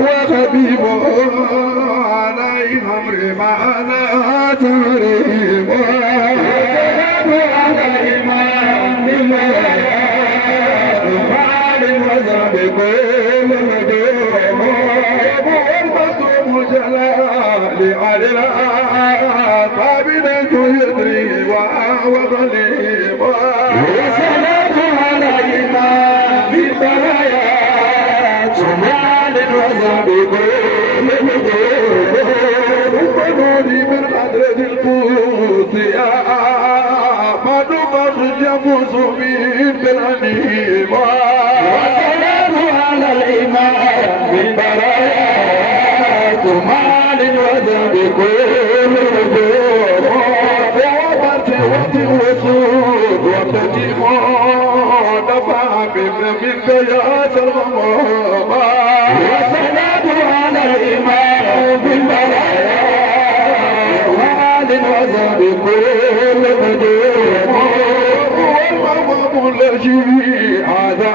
وخبيبه علي أمر معنا تريم على الإمام وعلى الوزن بكل مدوم والمطلوب جلال على القابلة يدري وغليم والصلاة على الإمام بالبرايا شمال الوزن بكل مدوم وقنوني من حضرة القوس يا يفوز به بالغنيمة والسلام على الإمام بالبرايا ثمال وزن بكل نجوم ووقت وصول وتجيبون دفع منك يا سلام والسلام على الإمام بالبرايا ثمال وزن بكل نجوم الذي هذا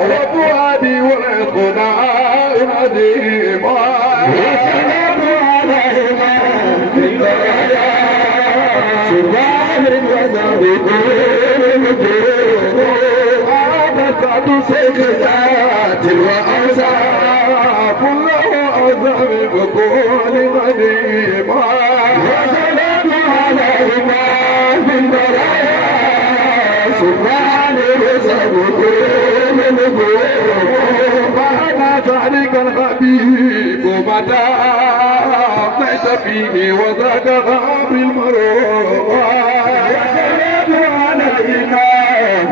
وفؤادي والخداع العظيم والسلام علينا في البرايا سبحان الوزن عبثت سكتات وأوصاف الله أعظم بكل غنيم والسلام علينا في البرايا سبحان الوزن كل نجوم فأنا ذلك الخبيب متى أفنيت فيه وذاك غاب المروء والسلام على الإمام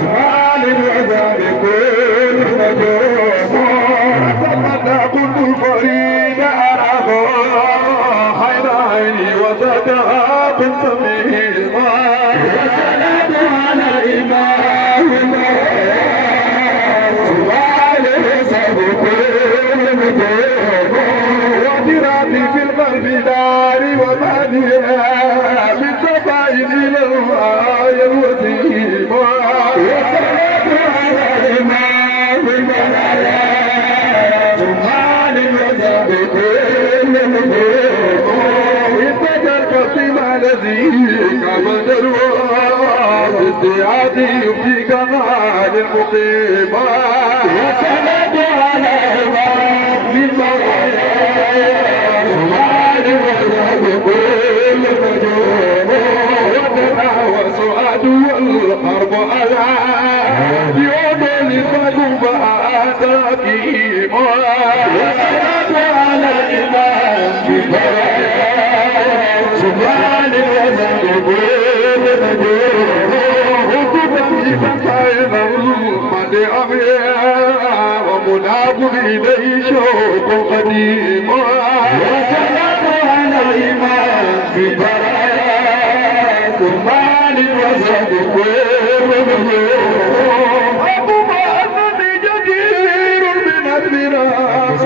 سبحان الوزن كل نجوم فمتى كنت الفريد أراه خير عيني وذاك غاب سميع والسلام على الإمام سبحان الوزن كل نجوم وترابي في القلب داري وماليها من سبعين إلى الغاية الوسيم والسلام على الإمام سبحان الوزن كل نجوم اتجرت بما الذي كما تروى باستعادي في كمال المقيم والسلام على الإمام بالبرايا سبحان الوزن كل نجوم وتناوى سعاد والحرب على يوم لفجوب آتاكيم والسلام على الإمام بالبرايا سبحان الوزن كل نجوم وكتبي فكاين المد أمير ومناب إليه شوق قديم والسلام على الإمام بالبرايا سبحان الوزن كل نجوم أبوما أنني جدير من الميراث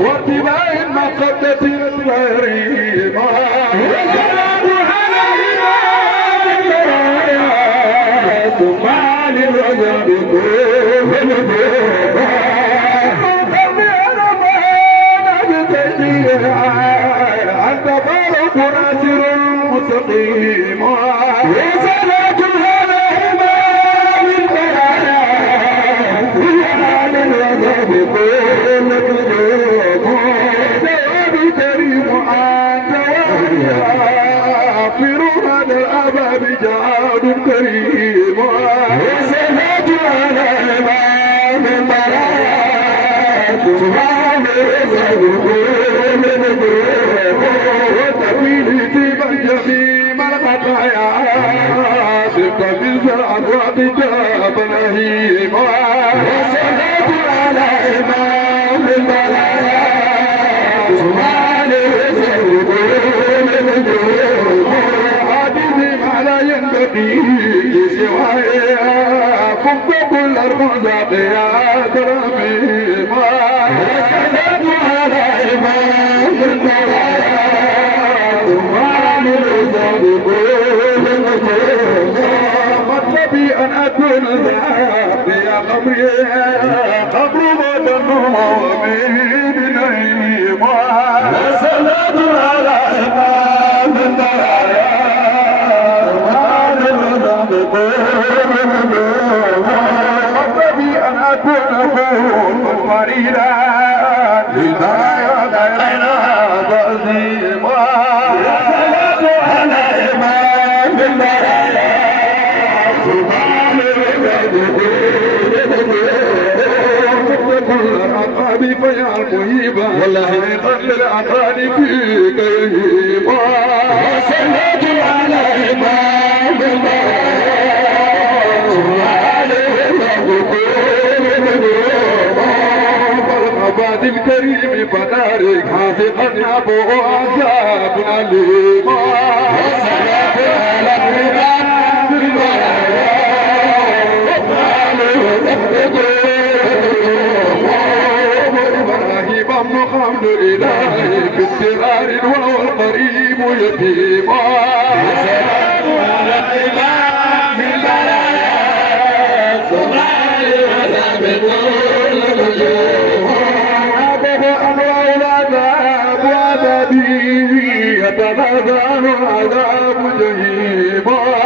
واتباع المقدة الغريبة والسلام على الإمام بالبرايا سبحان الوزن كل نجوم أنت فاروق ناصر مستقيم وصلاة على إمام البرايا وعلى الوزن كل نجوم ثواب كريم أنت وغافر هذا الأبد جاد كريم وصلاة على إمام البرايا سبحان الوزن كل نجوم وتويل سيب الجحيم الخطايا سبت بالزرع وكتاب الأهيم والصلاة على إمام البرايا سبحان الوزن كل نجوم عدد ما لا ينبغي سوايا فك كل الرزاق يا كرمي والسلام على إمام البرايا سبحان الوزن كل نجوم مطلب موعد نعيم والصلاة على إمام البرايا ربي أن أكون مريدا للبرايا غير ظليم والصلاة على إمام البرايا كل العقاب فيا المهيبة والله قتل العقاب فيك يهيبا وصلت على إمام العباد الكريم فنارك حافظا أبو عذاب أليم وصلت على الإمام محمد إلهي في اضطرار وهو القريب يتيما السلام على الإمام البرايا صلى وسلم أبه أنواع العذاب وعذابي يتنازع عذاب جهيما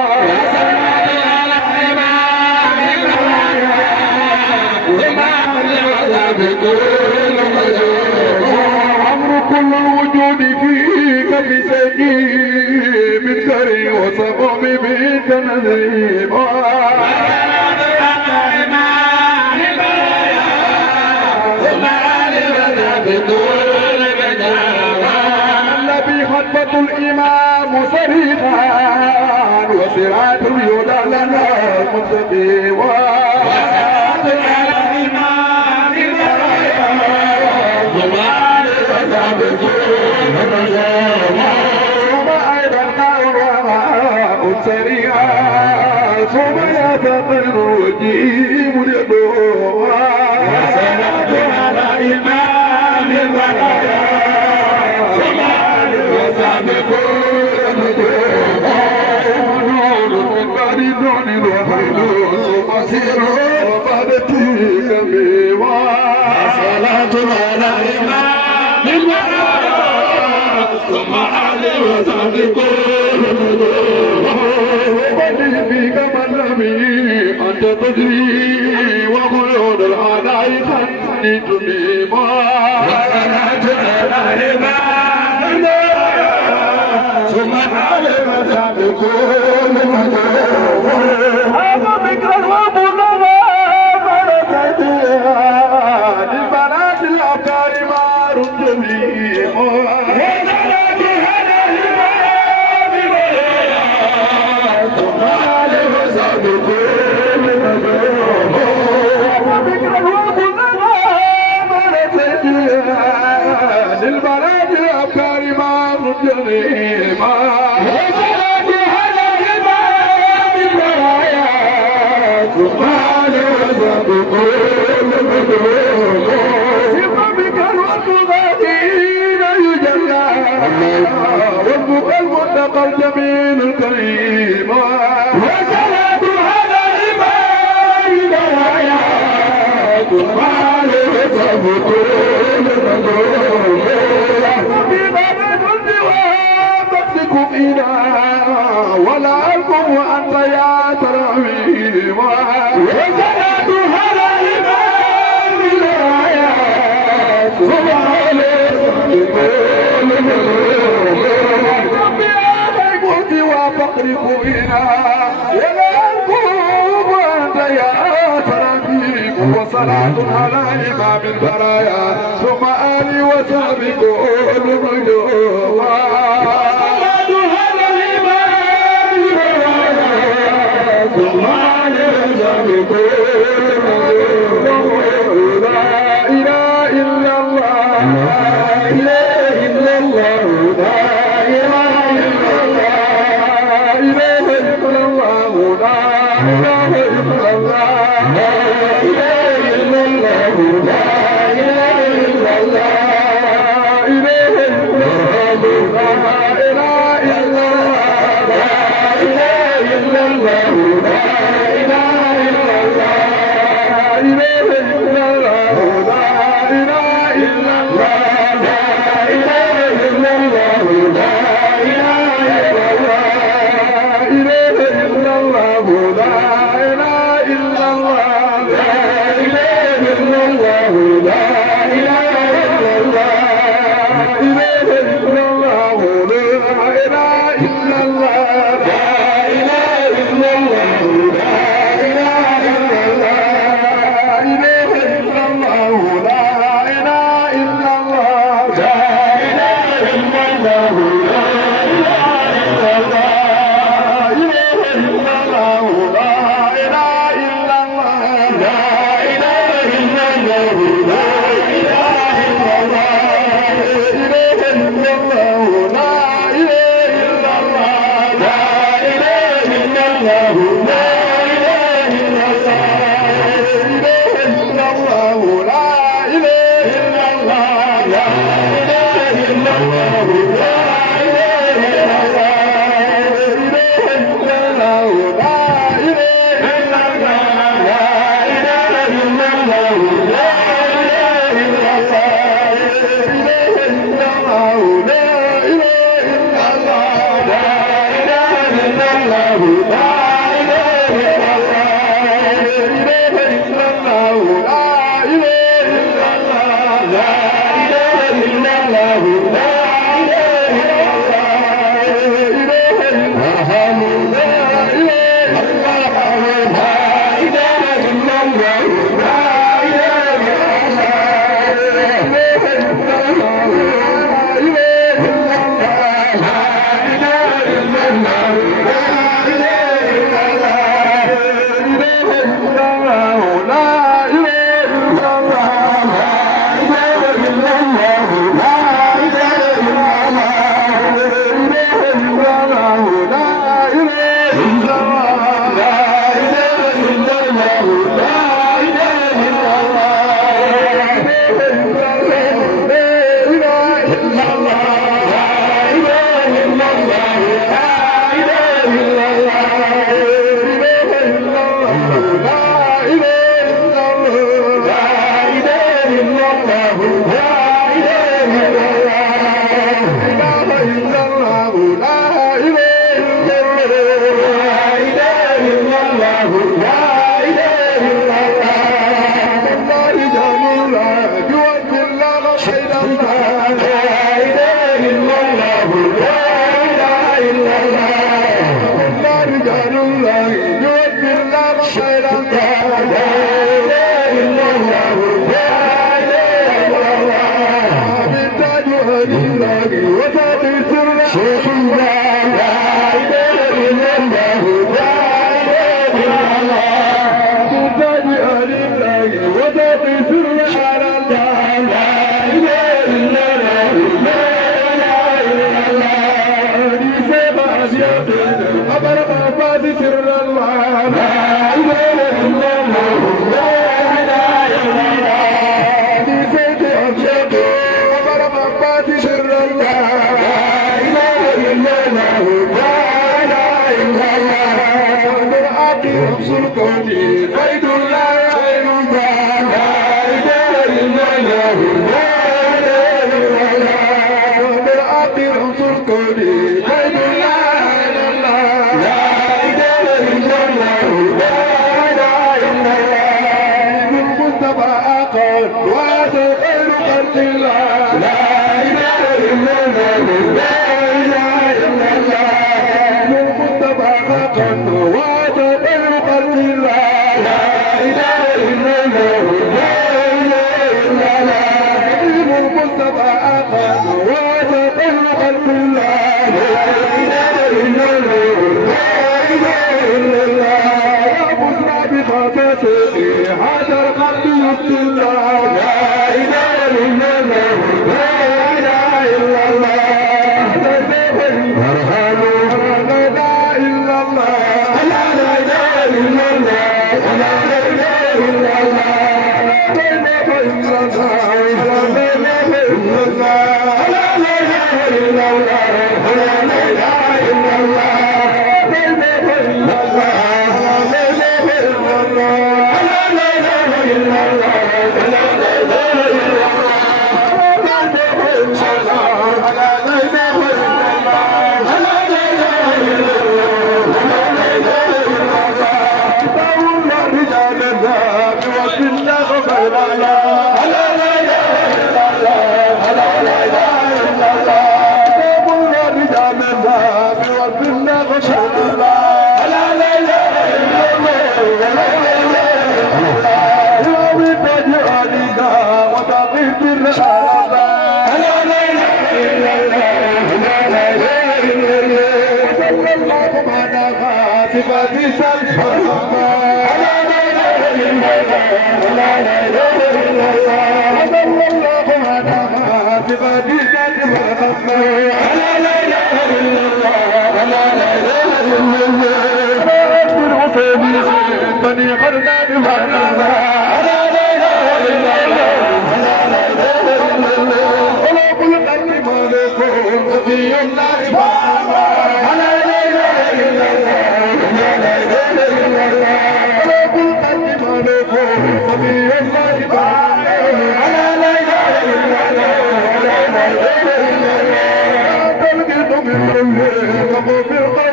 كل الوجود فيك بسجيب كري وصمم بك نذيب النبي خطبة الإمام صريحا وصراط الهدى لنا المستقيم سريعا ثم يتقن وجيب اليدوم وسلام على إمام البرايا ثم وسعد كل نجوم نور من بعد نور وحيدون ومسير وفادتي كميوان صلاة على إمام البرايا ثم علي وسعد كل نجوم فيك من لمي أنت تدري وخيول الأعداء خلني تميما وصلاة على الإمام ثم علم سابقون هذا بكر وابونا ملكتها للبنات الأبكار مار جميع للبلد الأبكار ما جريما وصلت على الإمام البرايا ثم لوزن كل مدعوم سوى بك الوصفين يجلى ربك المتقى الجميل الكريم وصلت على الإمام البرايا ثم لوزن كل مدعوم ولا ألكم وأنت يا ترحيم وصلاة على الإمام الآيات سبحان ربي عليك موتي وفقرك إلى ولا ألكم وأنت يا ترحيم وصلاة على إمام البرايا ثم آلي وصحبه كل مجوع لا إله إلا الله لا إله إلا الله لا إله إلا الله لا إله إلا الله لا إله إلا الله لا إله إلا الله لا إله إلا الله إله إلا الله لا إله إلا الله لا إله إلا الله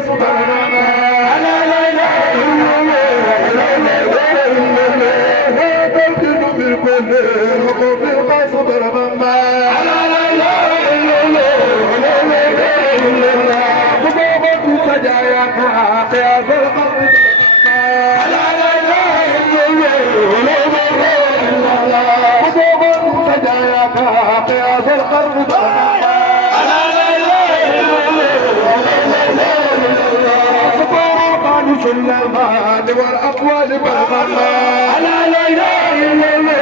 Subhanallah سجاياك قياس القلب لا لا اله الا الله قطوب سجاياك قياس القلب لا لا اله الا الله سطور قادس المال والاقوال بالغنى لا لا اله الا الله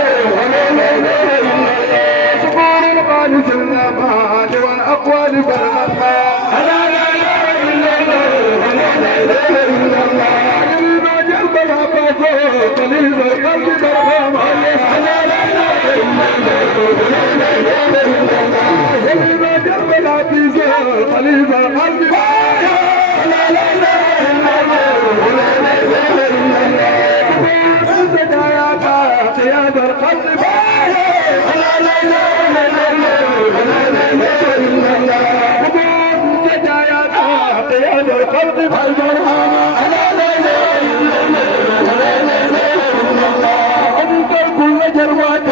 سطور قادس المال والاقوال بالغنى لا لا اله الا الله قليل جلب العباس قليل القلب برغم لا لا اله الا الله قليل جلب العباس قليل القلب لا لا اله الا الله انت جاياك قياد القلب لا لا اله الا الله انت جاياك قياد القلب بالبرهان لا لا اله الا الله انت كل جرواك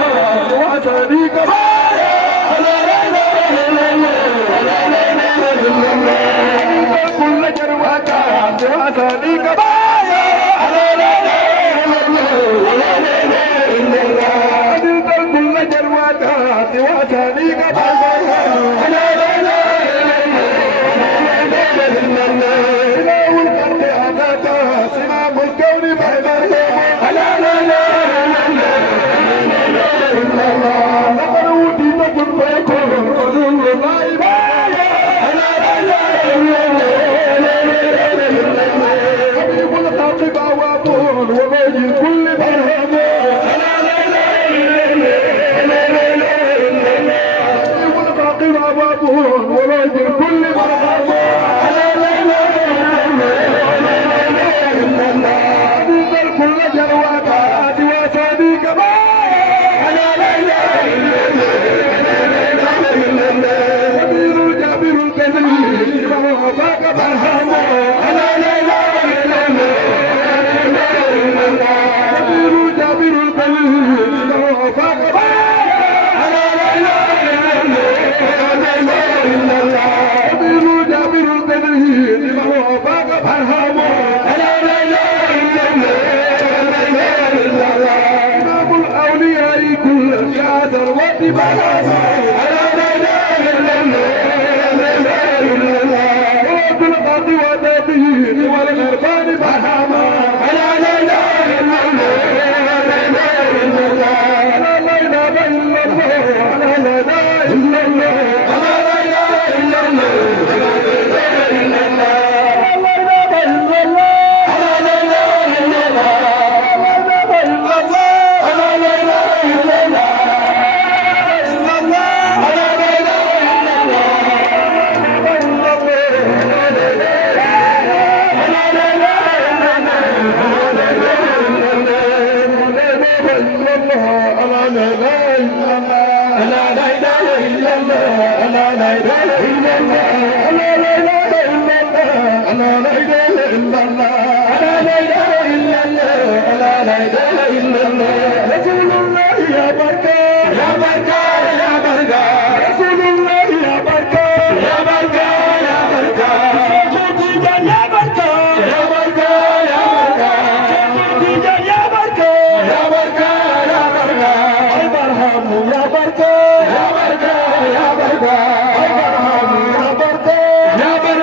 واساليك لا لا اله الا الله انت كل جرواك واساليك لا لا اله الا الله انت كل جرواك واساليك لا لا اله الا الله اله الخلق اتاك سمام الكون فاذا لا لا اله الا الله لقد اوتيت كن فيكون رسول الله لا لا اله الا الله حبيب الخلق بوابون وبيج الكل برهم لا لا اله الا الله حبيب الخلق بوابون وبيج الكل برهم لا لا اله الا الله حبيب الكل جلوات وصديق لا لا اله الا الله كبير جابر الكثير وفاق برهم لا لا اله الا الله كبير جابر الكثير وفاق لا لا اله الا الله كبير جابر الكثير وفاق برهم لا لا اله الا الله امام الاولياء كل شاطر واتباعه لا لا اله الا الله وقت القاضي والتبيين والغربان برهما لا لا اله الا الله لا لا اله الا الله لا لا اله الا الله لا لا اله الا الله لا لا اله الا الله لا لا اله الا الله لا لا اله الا الله لا لا اله الا الله رسول الله يا بركة يا بركة يا بركة رسول الله يا بركة يا بركة يا بركة يا بركة يا بركة يا بركة يا بركة يا بركة يا بركة البرهام يا بركة يا بركة يا بركة البرهام يا بركة يا بركة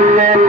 إلا